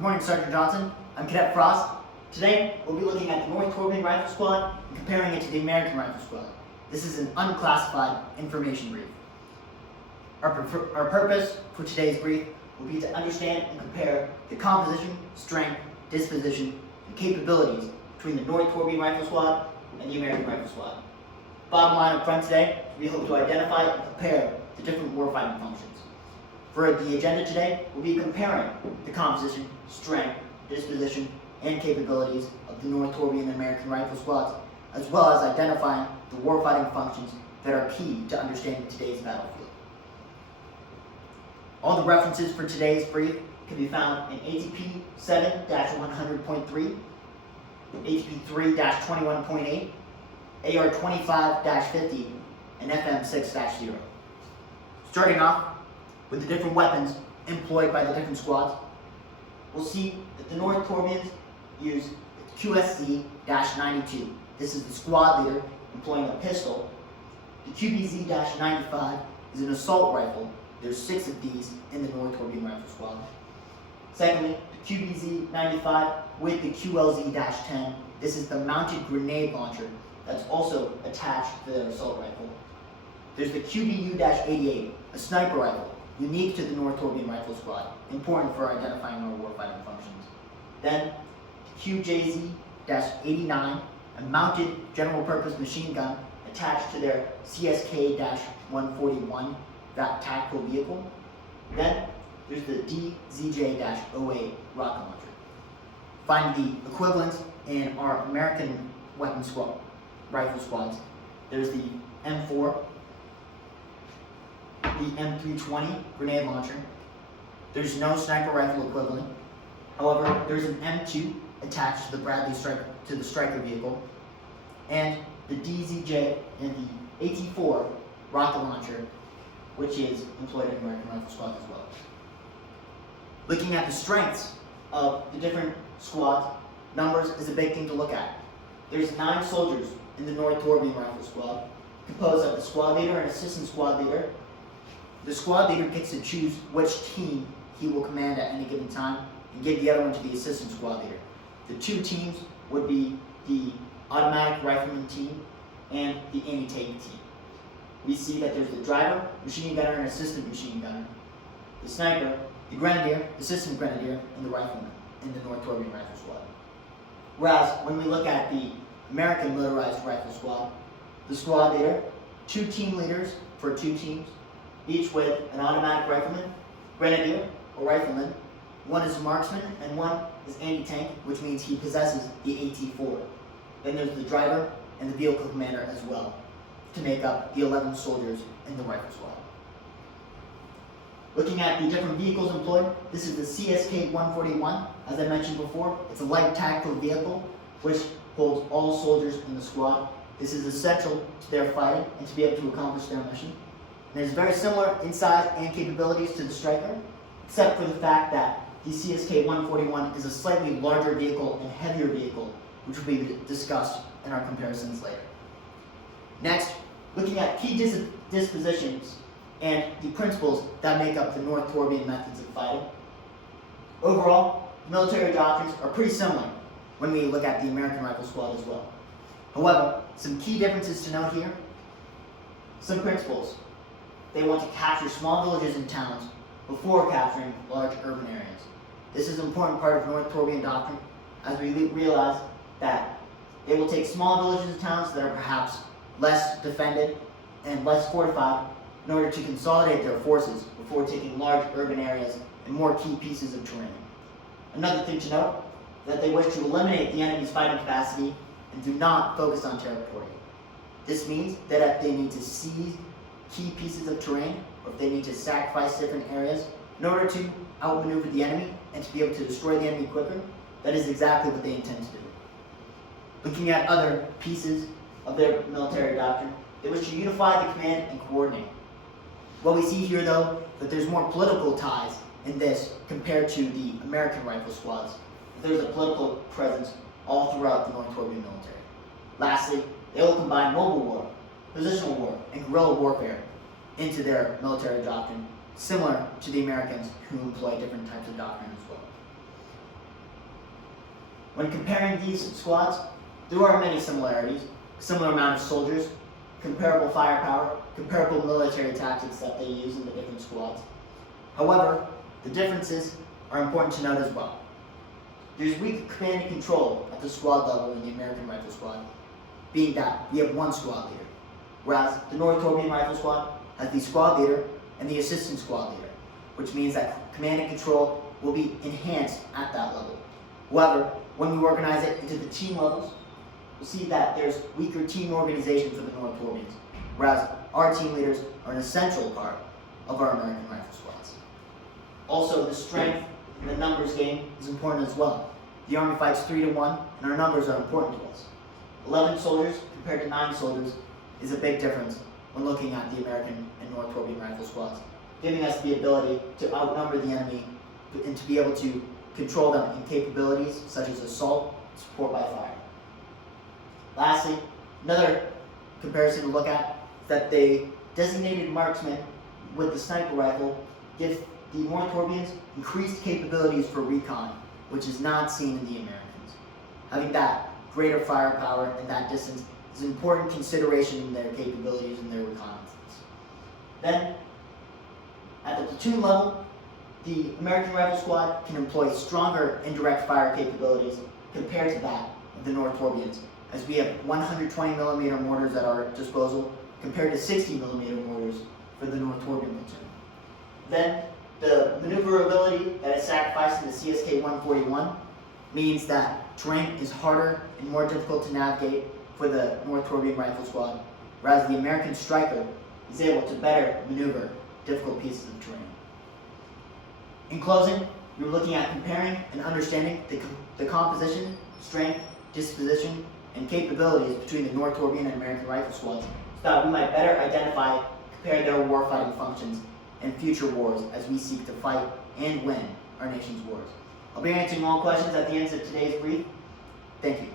Good morning, Sergeant Johnson. I'm Cadet Frost. Today, we'll be looking at the North Torbian Rifle Squad and comparing it to the American Rifle Squad. This is an unclassified information brief. Our purpose for today's brief will be to understand and compare the composition, strength, disposition, and capabilities between the North Torbian Rifle Squad and the American Rifle Squad. Bottom line up front today, we hope to identify and compare the different warfighting functions. For the agenda today, we'll be comparing the composition, strength, disposition, and capabilities of the North Torbian and American Rifle Squads, as well as identifying the warfighting functions that are key to understanding today's battlefield. All the references for today's brief can be found in ATP 7-100.3, ATP 3-21.8, AR 25-50, and FM 6-0. Starting off with the different weapons employed by the different squads, we'll see that the North Torbians use QSZ-92. This is the squad leader employing a pistol. The QBZ-95 is an assault rifle. There's 6 of these in the North Torbian Rifle Squad. Secondly, the QBZ-95 with the QLZ-10. This is the mounted grenade launcher that's also attached to their assault rifle. There's the QBU-88, a sniper rifle, unique to the North Torbian Rifle Squad, important for identifying our warfighting functions. Then, QJZ-89, a mounted general-purpose machine gun attached to their CSK-141 tactical vehicle. Then, there's the DZJ-08 rocket launcher. Find the equivalents in our American rifle squads. There's the M4, the M320 grenade launcher. There's no sniper rifle equivalent. However, there's an M2 attached to the Bradley Striker vehicle, and the DZJ and the AT4 rocket launcher, which is employed in American Rifle Squad as well. Looking at the strengths of the different squads, numbers is a big thing to look at. There's 9 soldiers in the North Torbian Rifle Squad, composed of the squad leader and assistant squad leader. The squad leader gets to choose which team he will command at any given time and give the other one to the assistant squad leader. The 2 teams would be the automatic rifleman team and the anti-tank team. We see that there's the driver, machine gunner, and assistant machine gunner, the sniper, the grenadier, assistant grenadier, and the rifleman in the North Torbian Rifle Squad. Whereas when we look at the American Motorized Rifle Squad, the squad leader, 2 team leaders for 2 teams, each with an automatic rifleman, grenadier, or rifleman. One is a marksman and one is anti-tank, which means he possesses the AT4. Then there's the driver and the vehicle commander as well, to make up the 11 soldiers in the rifle squad. Looking at the different vehicles employed, this is the CSK-141. As I mentioned before, it's a light tactical vehicle which holds all soldiers in the squad. This is essential to their fighting and to be able to accomplish their mission. And it's very similar in size and capabilities to the Striker, except for the fact that the CSK-141 is a slightly larger vehicle and heavier vehicle, which will be discussed in our comparisons later. Next, looking at key dispositions and the principles that make up the North Torbian methods of fighting. Overall, military doctrines are pretty similar when we look at the American Rifle Squad as well. However, some key differences to note here. Some principles. They want to capture small villages and towns before capturing large urban areas. This is an important part of North Torbian doctrine, as we realize that they will take small villages and towns that are perhaps less defended and less fortified in order to consolidate their forces before taking large urban areas and more key pieces of terrain. Another thing to note is that they wish to eliminate the enemy's fighting capacity and do not focus on territory. This means that if they need to seize key pieces of terrain, or if they need to sacrifice different areas in order to outmaneuver the enemy and to be able to destroy the enemy quicker, that is exactly what they intend to do. Looking at other pieces of their military doctrine, they wish to unify the command and coordinate. What we see here, though, that there's more political ties in this compared to the American Rifle Squads. There's a political presence all throughout the North Torbian military. Lastly, they will combine mobile war, positional war, and guerrilla warfare into their military doctrine, similar to the Americans who employ different types of doctrine as well. When comparing these squads, there are many similarities, similar amount of soldiers, comparable firepower, comparable military tactics that they use in the different squads. However, the differences are important to note as well. There's weak command and control at the squad level in the American Rifle Squad, being that we have one squad leader, whereas the North Torbian Rifle Squad has the squad leader and the assistant squad leader, which means that command and control will be enhanced at that level. However, when we organize it into the team levels, we'll see that there's weaker team organization for the North Torbians, whereas our team leaders are an essential part of our American Rifle Squads. Also, the strength in the numbers game is important as well. The Army fights 3 to 1, and our numbers are important to us. 11 soldiers compared to 9 soldiers is a big difference when looking at the American and North Torbian Rifle Squads, giving us the ability to outnumber the enemy and to be able to control them in capabilities such as assault, support by fire. Lastly, another comparison to look at is that the designated marksman with the sniper rifle gives the North Torbians increased capabilities for recon, which is not seen in the Americans. Having that greater firepower and that distance is an important consideration in their capabilities and their reconnaissance. Then, at the platoon level, the American Rifle Squad can employ stronger indirect fire capabilities compared to that of the North Torbians, as we have 120mm mortars at our disposal compared to 60mm mortars for the North Torbian platoon. Then, the maneuverability that is sacrificed in the CSK 141 means that terrain is harder and more difficult to navigate for the North Torbian Rifle Squad, whereas the American Striker is able to better maneuver difficult pieces of terrain. In closing, we were looking at comparing and understanding the composition, strength, disposition, and capabilities between the North Torbian and American Rifle Squads so that we might better identify and compare their warfighting functions in future wars as we seek to fight and win our nation's wars. I'll be answering all questions at the end of today's brief. Thank you.